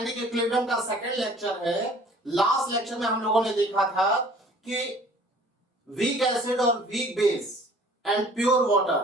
Ionic equilibrium का second lecture है। Last lecture में हम लोगों ने देखा था कि वीक एसिड और weak base and pure water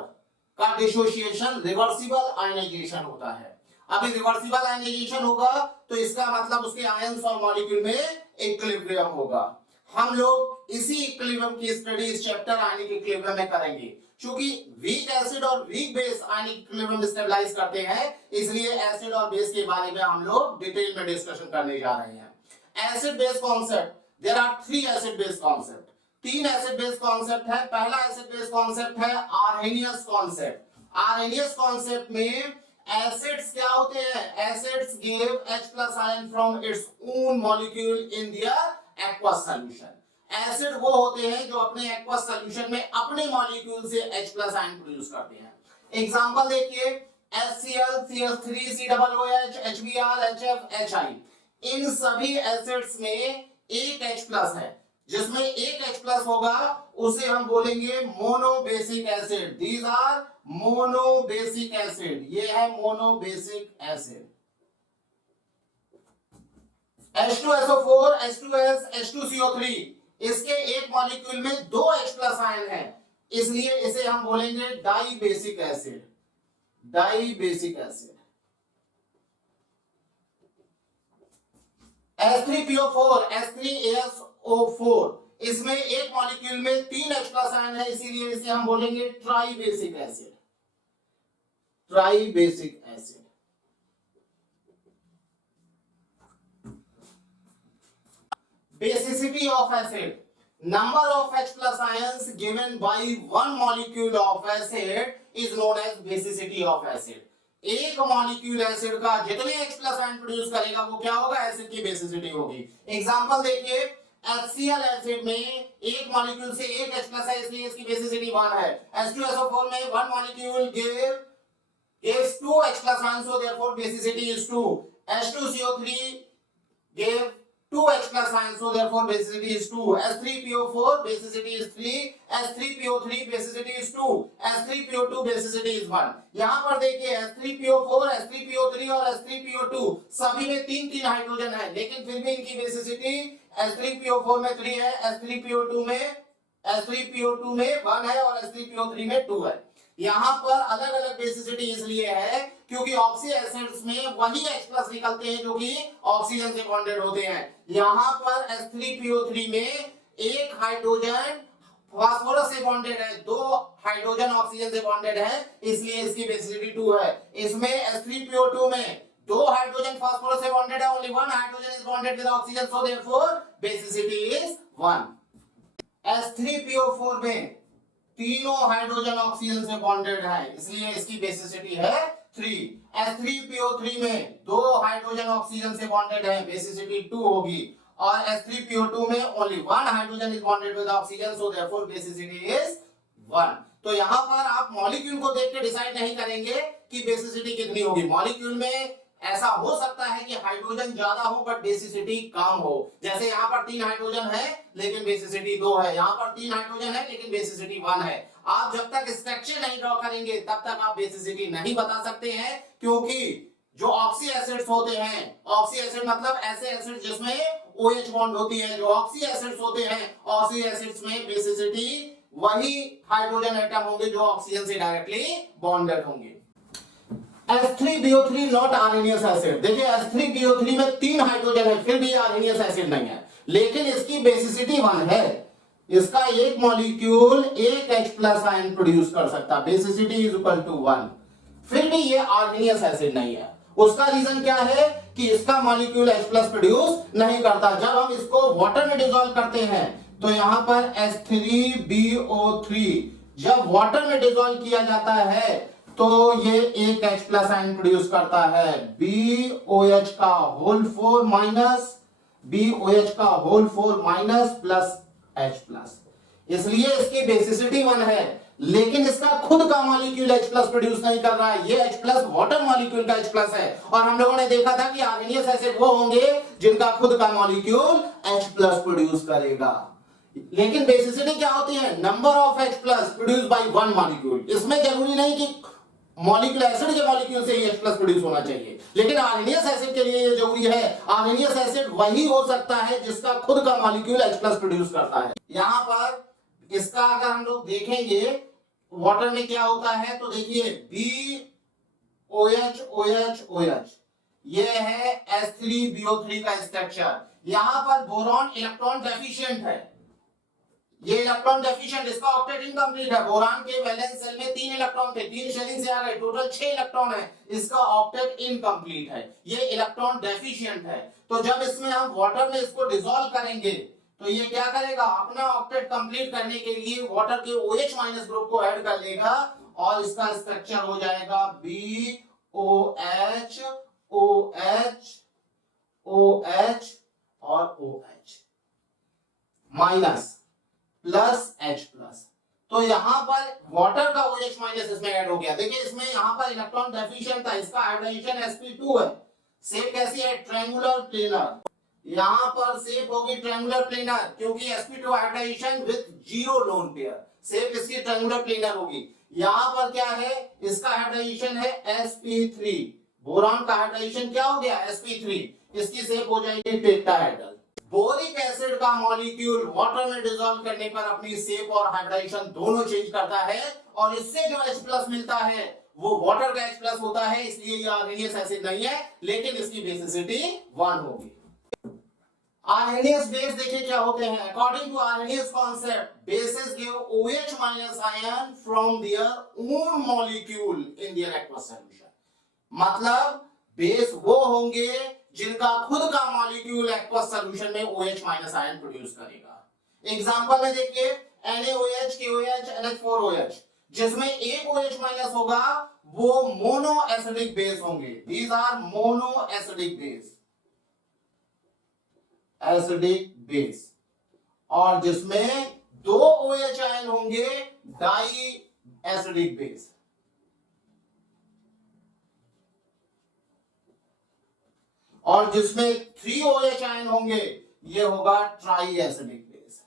का डिसोसिएशन रिवर्सिबल आयनाइजेशन होता है। अभी रिवर्सिबल आयनाइजेशन होगा तो इसका मतलब उसके आयंस और मॉलिक्यूल में इक्विलिब्रियम होगा। हम लोग इसी इक्विलिब्रियम की स्टडी इस चैप्टर आयनिक इक्विलिब्रियम में करेंगे। क्योंकि वीक एसिड और weak base ionic equilibrium stabilize करते हैं, इसलिए एसिड और बेस के बारे में हम लोग डिटेल में डिस्कशन करने जा रहे हैं। Acid base concept, there are 3 acid base concept. 3 acid base concept है। पहला एसिड बेस कॉन्सेप्ट है आर्हेनियस कॉन्सेप्ट। आर्हेनियस कॉन्सेप्ट में एसिड्स क्या होते हैं? Acids give H+ ion from its own molecule in their aqueous solution. Acid वो होते हैं जो अपने एक्वस सॉल्यूशन में अपने मॉलिक्यूल से H+ आयन प्रोड्यूस करते हैं। एग्जांपल देखिए, HCl, CH3, COOH, HBr, HF, HI। इन सभी एसिड्स में एक H+ है। जिसमें एक H+ होगा उसे हम बोलेंगे monobasic acid. These are monobasic acid. ये है monobasic acid. H2SO4, H2S, H2CO3, इसके एक मॉलिक्यूल में 2 H+ आयन है, इसलिए इसे हम बोलेंगे dibasic acid. Dibasic acid. H3PO4, H3ASO4, इसमें एक मॉलिक्यूल में 3 H+ आयन है, इसीलिए इसे हम बोलेंगे tribasic acid. Tribasic acid. Basicity of acid, number of H+ ions given by one molecule of acid is known as basicity of acid। एक molecule acid का जितने H+ आयन प्रोड्यूस करेगा वो क्या होगा? एसिड की बेसिसिटी होगी। एग्जांपल देखिए, HCl एसिड में एक मॉलिक्यूल से एक H+ है, इसलिए इसकी बेसिसिटी 1 है। H2SO4 में one molecule gives 2 H+ ions, so therefore basicity is 2। H2CO3 gave 2 H+ ions, so therefore basicity is 2। H3PO4 basicity is 3। H3PO3 basicity is 2। H3PO2 basicity is 1। यहां पर देखिए H3PO4, H3PO3 और H3PO2 सभी में 3-3 hydrogen है, लेकिन फिर भी इनकी बेसिसिटी H3PO4 में 3 है, H3PO2 में 1 है और H3PO3 में 2 है। यहां पर अलग अलग बेसिसिटी इसलिए है क्योंकि ऑक्सी एसिड्स में वही H+ निकलते हैं जो कि ऑक्सीजन से बॉन्डेड होते हैं। यहां पर H3PO3 में एक हाइड्रोजन फास्फोरस से बॉन्डेड है, 2 हाइड्रोजन ऑक्सीजन से बॉन्डेड है, इसलिए इसकी बेसिसिटी 2 है। इसमें H3PO2 में 2 हाइड्रोजन फास्फोरस से बॉन्डेड है, only 1 hydrogen is bonded with oxygen, so therefore basicity is 1। H3PO4 में तीनों हाइड्रोजन ऑक्सीजन से बॉन्डेड है, इसलिए इसकी बेसिसिटी है 3। H3PO3 में 2 हाइड्रोजन ऑक्सीजन से बॉन्डेड है, बेसिसिटी 2 होगी। और H3PO2 में only 1 hydrogen is bonded with oxygen, so therefore basicity is 1। तो यहां पर आप मॉलिक्यूल को देख के डिसाइड नहीं करेंगे कि बेसिसिटी कितनी होगी। मॉलिक्यूल में ऐसा हो सकता है कि हाइड्रोजन ज्यादा हो बट बेसिसिटी कम हो। जैसे यहां पर 3 हाइड्रोजन है लेकिन बेसिसिटी 2 है, यहां पर 3 हाइड्रोजन है लेकिन बेसिसिटी 1 है। आप जब तक स्ट्रक्चर नहीं ड्रॉ करेंगे तब तक आप बेसिसिटी नहीं बता सकते हैं, क्योंकि जो ऑक्सी एसिड्स होते हैं, ऑक्सी एसिड मतलब ऐसे एसिड जिसमें OH बॉन्ड होती है, जो ऑक्सी एसिड्स होते हैं, ऑक्सी एसिड्स में बेसिसिटी वही हाइड्रोजन एटम होंगे जो ऑक्सीजन से डायरेक्टली बॉन्डेड होंगे। H3BO3 not Arrhenius acid. देखिए H3BO3 में 3 हाइड्रोजन है, फिर भी आर्हेनियस एसिड नहीं है, लेकिन इसकी बेसिसिटी 1 है। इसका एक मॉलिक्यूल एक H+ आयन प्रोड्यूस कर सकता, बेसिसिटी इज इक्वल टू 1, फिर भी ये आर्हेनियस एसिड नहीं है। उसका रीजन क्या है कि इसका मॉलिक्यूल H+ प्रोड्यूस नहीं करता। जब हम इसको वाटर में डिसॉल्व करते हैं तो यहां पर H3BO3 जब वाटर में डिसॉल्व किया जाता है तो ये एक H+ आयन प्रोड्यूस करता है, BOH का होल 4 माइनस, BOH का होल 4 माइनस प्लस H+। इसलिए इसकी बेसिसिटी 1 है, लेकिन इसका खुद का मॉलिक्यूल H+ प्रोड्यूस नहीं कर रहा है। ये H+ वाटर मॉलिक्यूल का H+ है, और हम लोगों ने देखा था कि आर्हेनियस एसिड वो होंगे जिनका खुद का मॉलिक्यूल H+ प्रोड्यूस करेगा। लेकिन बेसिसिटी क्या होती है? Number of H+ produce by one molecule. इसमें जरूरी नहीं कि मॉलिक्यूल एसिड के मॉलिक्यूल से ही H+ प्रोड्यूस होना चाहिए, लेकिन आर्सेनियस एसिड के लिए ये जरूरी है। आर्सेनियस एसिड वही हो सकता है जिसका खुद का मॉलिक्यूल H+ प्रोड्यूस करता है। यहां पर इसका अगर हम लोग देखेंगे वाटर में क्या होता है, तो देखिए BOH OH OH, ये है H3BO3 का स्ट्रक्चर। यहां पर बोरॉन इलेक्ट्रॉन डेफिशिएंट है, ये इलेक्ट्रॉन डेफिशिएंट, इसका ऑक्टेट इनकम्प्लीट है। बोरान के वैलेंस सेल में 3 इलेक्ट्रॉन थे, 3 शेयरिंग से आ गए, टोटल 6 इलेक्ट्रॉन है, इसका ऑक्टेट इनकम्प्लीट है, ये इलेक्ट्रॉन डेफिशिएंट है। तो जब इसमें हम वाटर में इसको डिसॉल्व करेंगे तो ये क्या करेगा, अपना ऑक्टेट कंप्लीट करने के लिए वाटर के OH- ग्रुप को ऐड कर लेगा और इसका स्ट्रक्चर हो जाएगा BOH OH OH और OH माइनस प्लस H+। तो यहां पर वाटर का OH- इसमें ऐड हो गया। देखिए इसमें यहां पर इलेक्ट्रॉन डेफिशिएंट था, इसका हाइड्रोजन sp2 है। शेप कैसी है, ट्रायंगुलर प्लेनर। यहां पर शेप होगी ट्रायंगुलर प्लेनर क्योंकि sp2 hydrogen with 0 lone pair, shape इसकी ट्रायंगुलर प्लेनर होगी। यहां पर क्या है, इसका हाइड्रोजन है sp3, बोरॉन का हाइड्रोजन क्या हो गया sp3, इसकी शेप हो जाएगी पेप्टाहेड्रल। बोरिक एसिड का मॉलिक्यूल वाटर में डिसॉल्व करने पर अपनी शेप और हाइड्रेशन दोनों चेंज करता है और इससे जो H+ मिलता है वो वाटर का H+ होता है, इसलिए ये आर्सेनियस एसिड नहीं है, लेकिन इसकी बेसिसिटी 1 होगी। आर्सेनियस बेस देखिए क्या होते हैं। According to Arrhenius concept, bases give OH- ion from their own molecule in their aqueous solution. मतलब बेस वो होंगे जिनका खुद का मॉलिक्यूल एक्वस सॉल्यूशन में OH- आयन प्रोड्यूस करेगा। एग्जांपल में देखिए NaOH KOH NH4OH, जिसमें एक OH- होगा वो मोनो एसिडिक बेस होंगे। These are mono acidic base, acidic base. और जिसमें 2 OH आयन होंगे डाई एसिडिक बेस। और जिसमें 3 OH आयन होंगे ये होगा ट्राई एसिडिक बेस।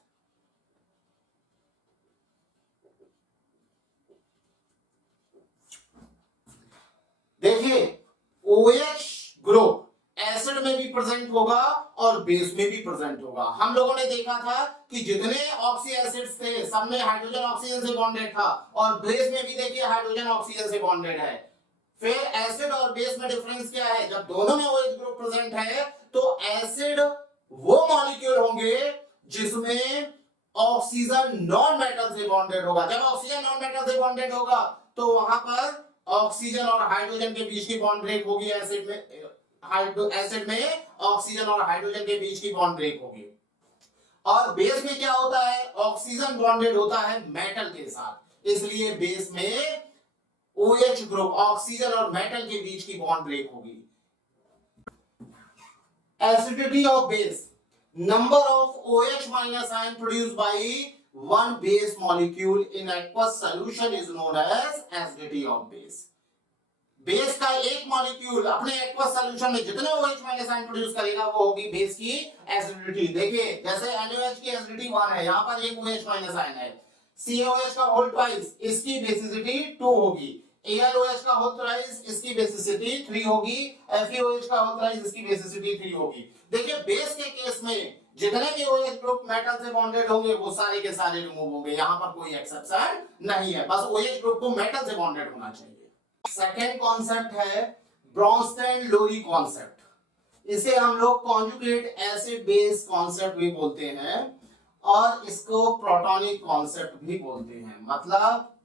देखिए OH ग्रुप एसिड में भी प्रेजेंट होगा और बेस में भी प्रेजेंट होगा। हम लोगों ने देखा था कि जितने ऑक्सी एसिड्स थे सब में हाइड्रोजन ऑक्सीजन से बॉन्डेड था और बेस में भी देखिए हाइड्रोजन ऑक्सीजन से बॉन्डेड है। फिर एसिड और बेस में डिफरेंस क्या है, जब दोनों में OH ग्रुप प्रेजेंट है तो एसिड वो मॉलिक्यूल होंगे जिसमें ऑक्सीजन नॉन मेटल से बॉन्डेड होगा। जब ऑक्सीजन नॉन मेटल से बॉन्डेड होगा तो वहां पर ऑक्सीजन और हाइड्रोजन के बीच की बॉन्ड ब्रेक होगी। एसिड में ऑक्सीजन और हाइड्रोजन के बीच की बॉन्ड ब्रेक होगी। और बेस में क्या होता है, ऑक्सीजन बॉन्डेड होता है मेटल के साथ, इसलिए बेस में OH ग्रुप ऑक्सीजन और मेटल के बीच की बॉन्ड ब्रेक होगी। Acidity of base, number of OH- ion produced by one base molecule in aqueous solution is known as acidity of base। Base का एक मॉलिक्यूल अपने एक्वस सॉल्यूशन में जितने OH- ion produce करेगा वो होगी बेस की एसिडिटी। देखिए जैसे NaOH की एसिडिटी 1 है, यहां पर एक OH- आयन है। CaOH का होल ट्वाइस, इसकी बेसिसिटी 2 होगी। AlOH का होल थ्राइस, इसकी बेसिसिटी 3 होगी। FeOH का होल थ्राइस, इसकी बेसिसिटी 3 होगी। देखिए बेस के केस में जितने भी OH ग्रुप मेटल से बॉन्डेड होंगे वो सारे के सारे रिमूव होंगे, यहां पर कोई एक्सेप्शन नहीं है, बस OH ग्रुप को मेटल से बॉन्डेड होना चाहिए। सेकेंड कॉन्सेप्ट है ब्रोंस्टेन-लोरी कॉन्सेप्ट। इसे हम लोग कॉन्जुगेट एसिड बेस कॉन्सेप्ट भी बोलते हैं और इसको प्रोटॉनिक कॉन्सेप्ट भी बोलते हैं। मतलब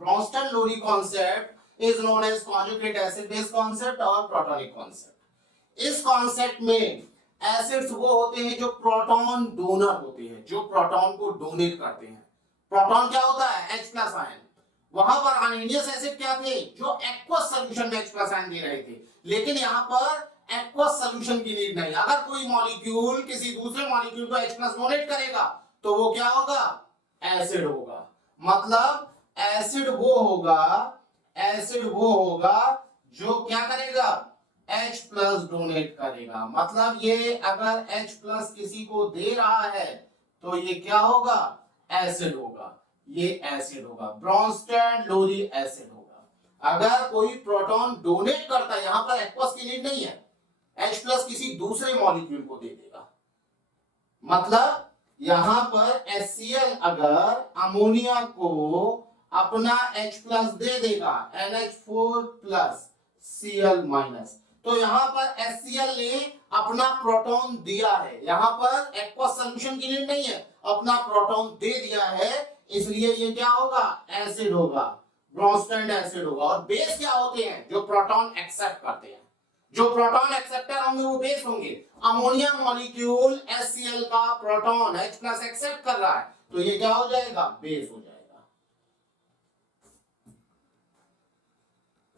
Bronsted Lowry concept is known as conjugate acid base concept और प्रोटॉनिक कॉन्सेप्ट। इस कॉन्सेप्ट में एसिड्स वो होते हैं जो प्रोटॉन डोनर होते हैं, जो प्रोटॉन को डोनेट करते हैं। प्रोटॉन क्या होता है, H+ आयन। वहां पर आर्सेनियस एसिड क्या थे, जो एक्वस सॉल्यूशन में H+ आयन दे रहे थे, लेकिन यहां पर एक्वस सॉल्यूशन की नीड नहीं। अगर कोई मॉलिक्यूल किसी दूसरे मॉलिक्यूल को H+ डोनेट करेगा तो वो क्या होगा, एसिड होगा। मतलब एसिड वो होगा, एसिड वो होगा जो क्या करेगा, H+ डोनेट करेगा। मतलब ये अगर H+ किसी को दे रहा है तो ये क्या होगा, एसिड होगा, ये एसिड होगा, ब्रोंस्टेन-लोरी एसिड होगा। अगर कोई प्रोटॉन डोनेट करता है, यहां पर एक्वस की नीड नहीं है, H प्लस किसी दूसरे मॉलिक्यूल को दे देगा। मतलब यहां पर HCl अगर अमोनिया को अपना H प्लस दे देगा, NH4 प्लस Cl माइनस, तो यहां पर HCl ने अपना प्रोटॉन दिया है, यहां पर एक्वस सॉल्यूशन की नीड नहीं है, अपना प्रोटॉन दे दिया है, इसलिए ये क्या होगा, एसिड होगा, ब्रोंस्टेड एसिड होगा। और बेस क्या होते हैं, जो प्रोटॉन एक्सेप्ट करते हैं, जो प्रोटॉन एक्सेप्टर होंगे वो बेस होंगे। अमोनिया मॉलिक्यूल HCl का प्रोटॉन H प्लस एक्सेप्ट कर रहा है, तो ये क्या हो जाएगा, बेस हो जाएगा।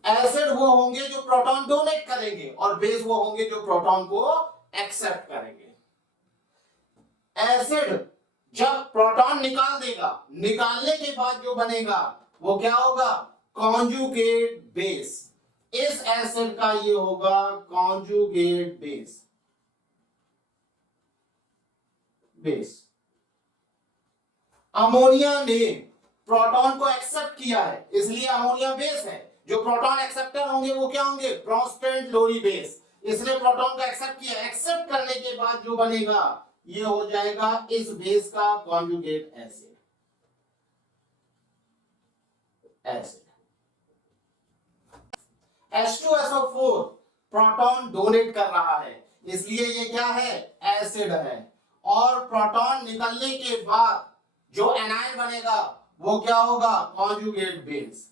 एसिड वो होंगे जो प्रोटॉन डोनेट करेंगे, और बेस वो होंगे जो प्रोटॉन को एक्सेप्ट करेंगे। एसिड जब प्रोटॉन निकाल देगा, निकालने के बाद जो बनेगा वो क्या होगा, कॉन्जुगेट बेस। इस एसिड का ये होगा कॉन्जुगेट बेस। अमोनिया ने प्रोटॉन को एक्सेप्ट किया है, इसलिए अमोनिया बेस है। जो प्रोटॉन एक्सेप्टर होंगे वो क्या होंगे, ब्रोंस्टेड लोरी बेस। इसने प्रोटॉन को एक्सेप्ट किया, एक्सेप्ट करने के बाद जो बनेगा ये हो जाएगा इस बेस का conjugate acid. H2SO4 proton donate कर रहा है, इसलिए ये क्या है, एसिड है। और प्रोटॉन निकलने के बाद जो एनायन बनेगा वो क्या होगा, कॉन्जुगेट बेस।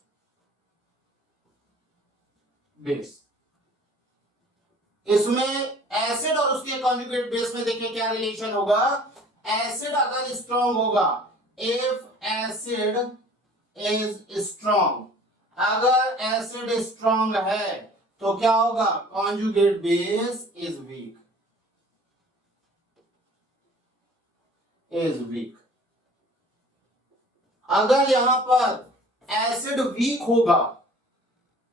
इसमें एसिड और उसके कॉन्जुगेट बेस में देखिए क्या रिलेशन होगा। एसिड अगर स्ट्रॉन्ग होगा, इफ एसिड इज स्ट्रॉन्ग, अगर एसिड स्ट्रॉन्ग है तो क्या होगा, कॉन्जुगेट बेस इज वीक। अगर यहां पर एसिड वीक होगा,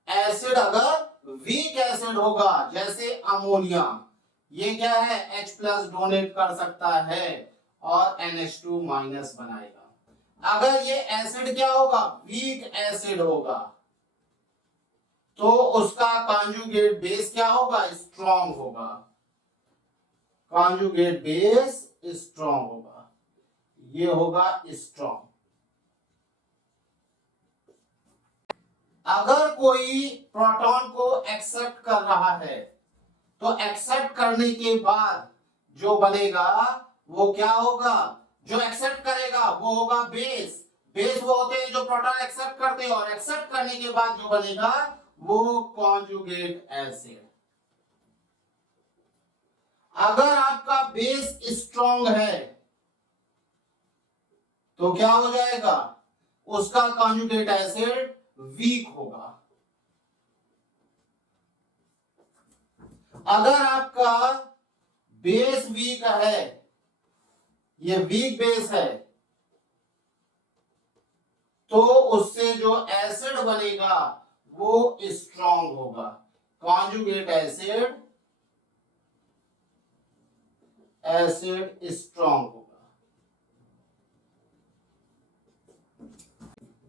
एसिड अगर वीक एसिड होगा, जैसे अमोनिया, ये क्या है, H प्लस डोनेट कर सकता है और NH2 माइनस बनाएगा। अगर ये एसिड क्या होगा, वीक एसिड होगा, तो उसका कॉन्जुगेट बेस क्या होगा, स्ट्रॉन्ग होगा। कॉन्जुगेट बेस स्ट्रॉन्ग होगा, ये होगा स्ट्रॉन्ग। अगर कोई प्रोटॉन को एक्सेप्ट कर रहा है, तो एक्सेप्ट करने के बाद जो बनेगा वो क्या होगा, जो एक्सेप्ट करेगा वो होगा बेस। बेस वो होते हैं जो प्रोटॉन एक्सेप्ट करते हैं, और एक्सेप्ट करने के बाद जो बनेगा वो कॉन्जुगेट एसिड। अगर आपका बेस स्ट्रॉन्ग है तो क्या हो जाएगा, उसका कॉन्जुगेट एसिड वीक होगा। अगर आपका बेस वीक है, ये वीक बेस है, तो उससे जो एसिड बनेगा वो स्ट्रॉन्ग होगा। कॉन्जुगेट एसिड स्ट्रॉन्ग होगा।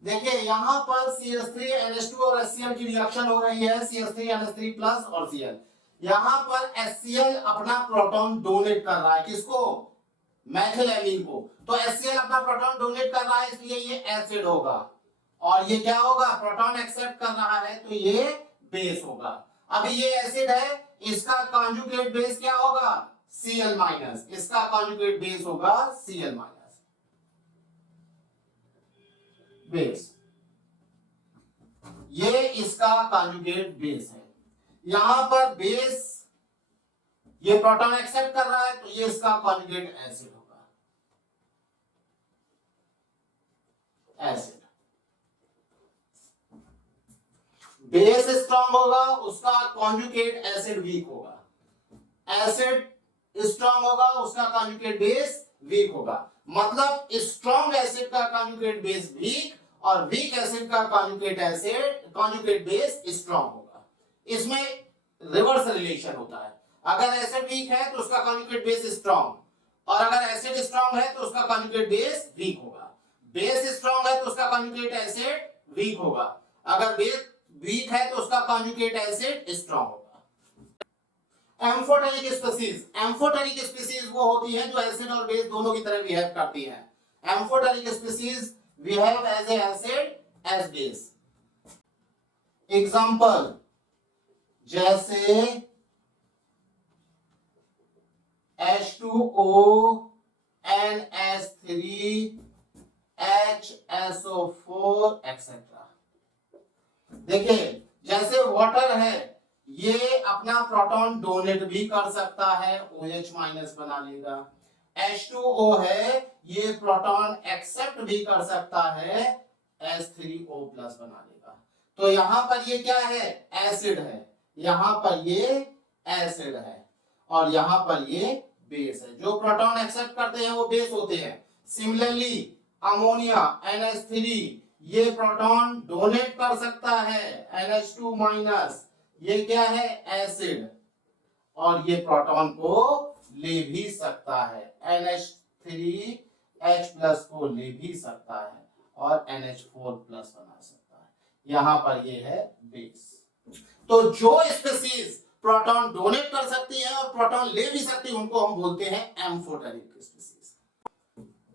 देखिए यहां पर CH3 NH2 और HCl की रिएक्शन हो रही है, CH3 NH3 प्लस और Cl। यहां पर HCl अपना प्रोटॉन डोनेट कर रहा है, किसको, मैथिलेमीन को। तो HCl अपना प्रोटॉन डोनेट कर रहा है, इसलिए ये एसिड होगा। और ये क्या होगा, प्रोटॉन एक्सेप्ट कर रहा है, तो ये बेस होगा। अभी ये एसिड है, इसका कॉन्जुगेट बेस क्या होगा, Cl माइनस, इसका कॉन्जुगेट बेस होगा Cl माइनस बेस। ये इसका कॉन्जुगेट बेस है। यहां पर बेस, ये प्रोटॉन एक्सेप्ट कर रहा है, तो ये इसका कॉन्जुगेट एसिड होगा, एसिड। बेस स्ट्रॉन्ग होगा, उसका कॉन्जुगेट एसिड वीक होगा। एसिड स्ट्रॉन्ग होगा, उसका कॉन्जुगेट बेस वीक होगा। मतलब स्ट्रॉन्ग एसिड का कॉन्जुगेट बेस वीक, और वीक एसिड का कॉन्जुगेट बेस स्ट्रॉन्ग होगा। इसमें रिवर्स रिलेशन होता है। अगर एसिड वीक है तो उसका कॉन्जुगेट बेस स्ट्रॉन्ग, और अगर एसिड स्ट्रॉन्ग है तो उसका कॉन्जुगेट बेस वीक होगा। बेस स्ट्रॉन्ग है तो उसका कॉन्जुगेट एसिड वीक होगा। अगर वीक है तो उसका कॉन्जुगेट एसिड स्ट्रॉन्ग होगा। एम्फोटेरिक स्पीसीज वो होती है जो एसिड और बेस दोनों की तरह बिहेव करती है। Amphoteric species behave as a acid as base. Example जैसे H2O, NH3, HSO4 एक्सेट्रा। देखिए जैसे वाटर है ये अपना प्रोटॉन डोनेट भी कर सकता है, OH माइनस बना लेगा। H2O है ये प्रोटॉन एक्सेप्ट भी कर सकता है, H3O प्लस बना लेगा। तो यहां पर ये क्या है, एसिड है, यहां पर ये एसिड है और यहां पर ये बेस है। जो प्रोटॉन एक्सेप्ट करते हैं वो बेस होते हैं। सिमिलरली अमोनिया NH3 ये प्रोटॉन डोनेट कर सकता है, NH2 माइनस ये क्या है, एसिड, और ये प्रोटॉन को ले भी सकता है, NH3H प्लस को ले भी सकता है और NH4 प्लस बना सकता है। यहां पर ये है बेस। तो जो स्पीसीज प्रोटॉन डोनेट कर सकती है और प्रोटॉन ले भी सकती है उनको हम बोलते हैं एम्फोटेरिक स्पीसीज।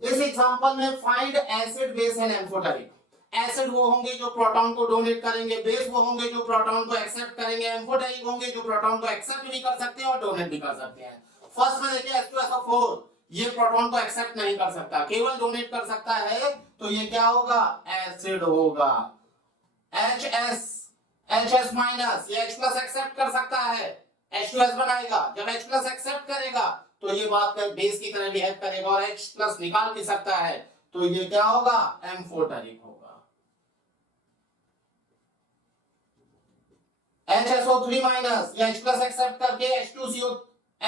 इस एग्जांपल में find acid base and amphoteric. Acid वो होंगे जो प्रोटॉन को डोनेट करेंगे, बेस वो होंगे जो प्रोटॉन को एक्सेप्ट करेंगे, एम्फोटेरिक होंगे जो प्रोटॉन को एक्सेप्ट भी कर सकते हैं और डोनेट भी कर सकते हैं। फर्स्ट में देखिए H2SO4 ये प्रोटॉन को एक्सेप्ट नहीं कर सकता, केवल डोनेट कर सकता है, तो ये क्या होगा, एसिड होगा। HS माइनस ये H प्लस एक्सेप्ट कर सकता है, H2S बनाएगा। जब H प्लस एक्सेप्ट करेगा तो ये बात कर बेस की तरह बिहेव करेगा और H प्लस निकाल भी सकता है, तो ये क्या होगा, एम्फोटेरिक होगा। HSO3 माइनस ये H प्लस एक्सेप्ट करके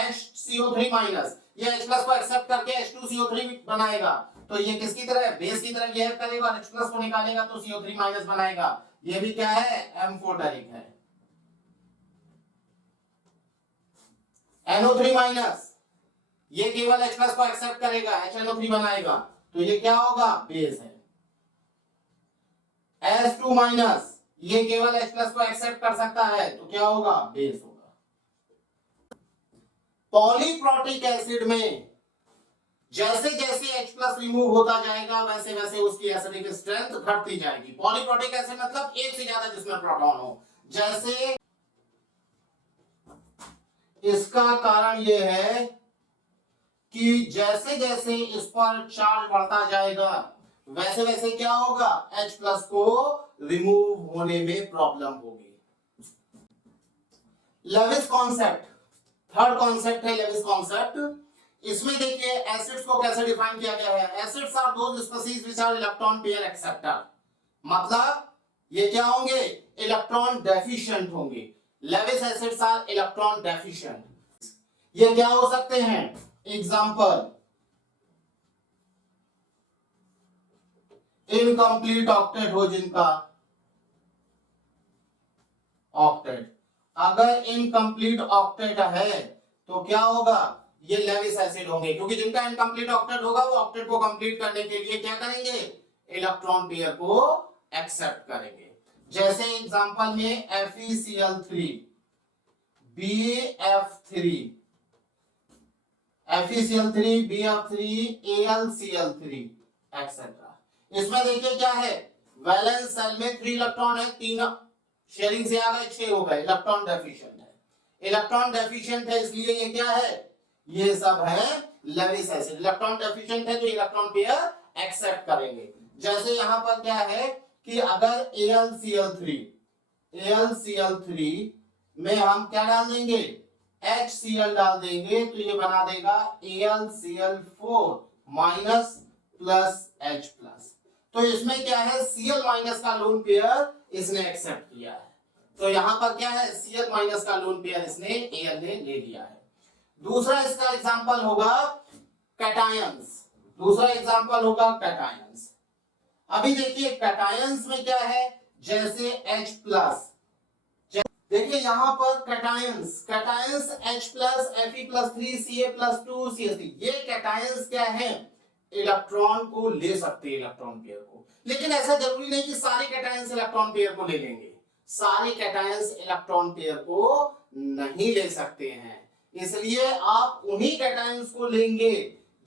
HCO3 माइनस ये H प्लस को एक्सेप्ट करके H2CO3 बनाएगा, तो ये किसकी तरह, बेस की तरह बिहेव करेगा और H प्लस को निकालेगा तो CO3 माइनस बनाएगा। ये भी क्या है, एम्फोटेरिक है। NO3 माइनस ये केवल H प्लस को एक्सेप्ट करेगा, HNO3 बनाएगा, तो ये क्या होगा, बेस है। S2 माइनस ये केवल H प्लस को एक्सेप्ट कर सकता है, तो क्या होगा, बेस होगा। पॉलीप्रोटिक एसिड में जैसे जैसे H प्लस रिमूव होता जाएगा वैसे वैसे उसकी एसिडिक स्ट्रेंथ घटती जाएगी। पॉलीप्रोटिक एसिड मतलब एक से ज्यादा जिसमें प्रोटॉन हो। जैसे इसका कारण यह है कि जैसे जैसे इस पर चार्ज बढ़ता जाएगा वैसे वैसे क्या होगा, H प्लस को रिमूव होने में प्रॉब्लम होगी। लेविस कॉन्सेप्ट, थर्ड कॉन्सेप्ट है लेविस कॉन्सेप्ट। इसमें देखिए एसिड्स को कैसे डिफाइन किया गया है। Acids are those species which are electron pair acceptor, मतलब ये क्या होंगे, इलेक्ट्रॉन डेफिशिएंट होंगे। Lewis acids are electron deficient. ये क्या हो सकते हैं, एग्जांपल इनकम्प्लीट ऑक्टेट हो जिनका, ऑक्टेट, अगर इनकम्प्लीट ऑक्टेट है तो क्या होगा, ये लेविस एसिड होंगे, क्योंकि जिनका इनकम्प्लीट ऑक्टेट होगा वो ऑक्टेट को कंप्लीट करने के लिए क्या करेंगे, इलेक्ट्रॉन पेयर को एक्सेप्ट करेंगे। जैसे एग्जांपल में FeCl3 BF3 FeCl3 BF3 AlCl3 etcetera. इसमें देखिए क्या है, वैलेंस सेल में 3 इलेक्ट्रॉन है, 3 शेयरिंग से आ गए, 6 हो गए, इलेक्ट्रॉन डेफिशिएंट है। इलेक्ट्रॉन डेफिशिएंट है इसलिए ये क्या है, ये सब है लेविस एसिड। इलेक्ट्रॉन डेफिशिएंट है तो इलेक्ट्रॉन पेयर एक्सेप्ट करेंगे। जैसे यहां पर क्या है कि अगर AlCl3 में हम क्या डाल देंगे, HCl डाल देंगे तो ये बना देगा AlCl4 minus plus H plus. तो इसमें क्या है, Cl माइनस का लोन पेयर इसने एक्सेप्ट किया है, तो यहां पर क्या है, Cl माइनस का लोन पेयर इसने Al ने ले लिया है। दूसरा इसका एग्जांपल होगा कैटायंस, दूसरा एग्जांपल होगा कैटायंस। अभी देखिए कैटायंस में क्या है, जैसे H प्लस, देखिए यहां पर cations H plus Fe+3 Ca+2 CH3, ये कैटायंस क्या है, इलेक्ट्रॉन को ले सकते हैं, इलेक्ट्रॉन पेयर को। लेकिन ऐसा जरूरी नहीं कि सारे कैटायंस इलेक्ट्रॉन पेयर को ले लेंगे। सारे कैटायंस इलेक्ट्रॉन पेयर को नहीं ले सकते हैं। इसलिए आप उन्हीं कैटायंस को लेंगे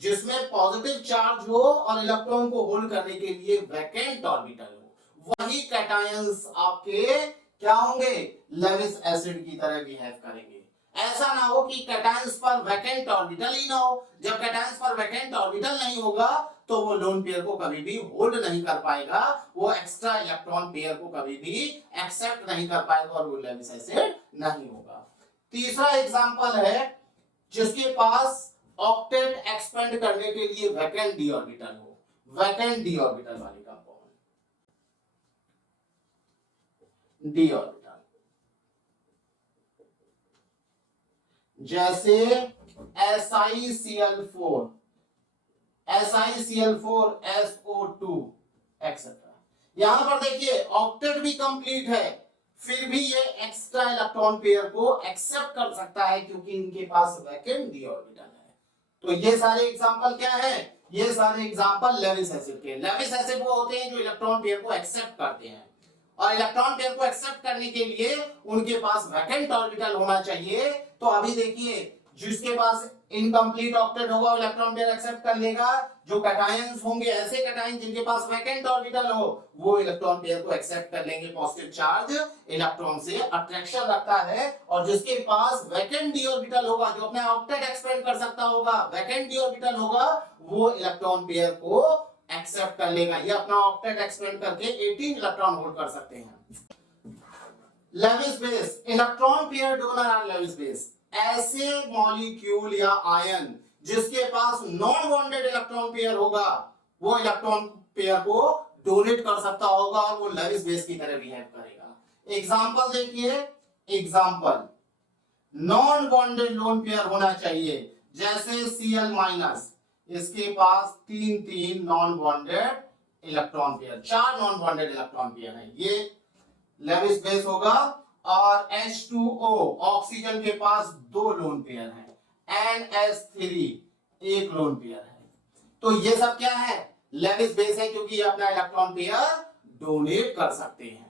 जिसमें पॉजिटिव चार्ज हो और इलेक्ट्रॉन को होल्ड करने के लिए वैकेंट ऑर्बिटल हो। वही कैटायंस आपके क्या होंगे, लेविस एसिड की तरह बिहेव करेंगे। ऐसा ना हो कि कैटायंस पर वैकेंट ऑर्बिटल ही ना हो। जब कैटायंस पर वैकेंट ऑर्बिटल नहीं होगा तो वो लोन पेयर को कभी भी होल्ड नहीं कर पाएगा, वो एक्स्ट्रा इलेक्ट्रॉन पेयर को कभी भी एक्सेप्ट नहीं कर पाएगा और वो लेविस एसिड नहीं होगा। तीसरा एग्जांपल है जिसके पास ऑक्टेट एक्सपेंड करने के लिए वैकेंट डी ऑर्बिटल हो, वैकेंट डी ऑर्बिटल वाली कंपाउंड, डी ऑर्बिटल, जैसे SiCl4, SiCl4, SO2 एक्सेट्रा। यहां पर देखिए ऑक्टेट भी कंप्लीट है, फिर भी ये एक्स्ट्रा इलेक्ट्रॉन पेयर को एक्सेप्ट कर सकता है क्योंकि इनके पास वैकेंट डी ऑर्बिटल है। तो ये सारे एग्जांपल क्या है, ये सारे एग्जांपल लेविस एसिड के। लेविस एसिड वो होते हैं जो इलेक्ट्रॉन पेयर को एक्सेप्ट करते हैं, और इलेक्ट्रॉन पेयर को एक्सेप्ट करने के लिए उनके पास वैकेंट ऑर्बिटल होना चाहिए। तो अभी देखिए जिसके पास इनकम्प्लीट ऑक्टेट होगा इलेक्ट्रॉन पेयर एक्सेप्ट कर लेगा, जो कैटायंस होंगे ऐसे कैटायंस जिनके पास वैकेंट ऑर्बिटल हो वो इलेक्ट्रॉन पेयर को एक्सेप्ट कर लेंगे, पॉजिटिव चार्ज इलेक्ट्रॉन से अट्रैक्शन रखता है। और जिसके पास वैकेंट डी ऑर्बिटल होगा, जो अपना ऑक्टेट एक्सपेंड कर सकता होगा, वैकेंट डी ऑर्बिटल होगा, वो इलेक्ट्रॉन पेयर को एक्सेप्ट कर लेगा। ये अपना ऑक्टेट एक्सपेंड करके 18 इलेक्ट्रॉन होल्ड कर सकते हैं। Lewis base, electron pair donor और लेविस बेस, ऐसे मॉलिक्यूल या आयन जिसके पास नॉन बॉन्डेड इलेक्ट्रॉन पेयर होगा वो इलेक्ट्रॉन पेयर को डोनेट कर सकता होगा और वो लेविस बेस की तरह बिहेव करेगा। एग्जांपल देखिए, example non bonded lone pair होना चाहिए, जैसे Cl-, इसके पास 3 non bonded electron pair, 4 non bonded electron pair है, ये लेविस बेस होगा। और H2O, ऑक्सीजन के पास 2 लोन पेयर है, NH3 1 लोन पेयर है। तो ये सब क्या है, लेविस बेस है क्योंकि ये अपना इलेक्ट्रॉन पेयर डोनेट कर सकते हैं।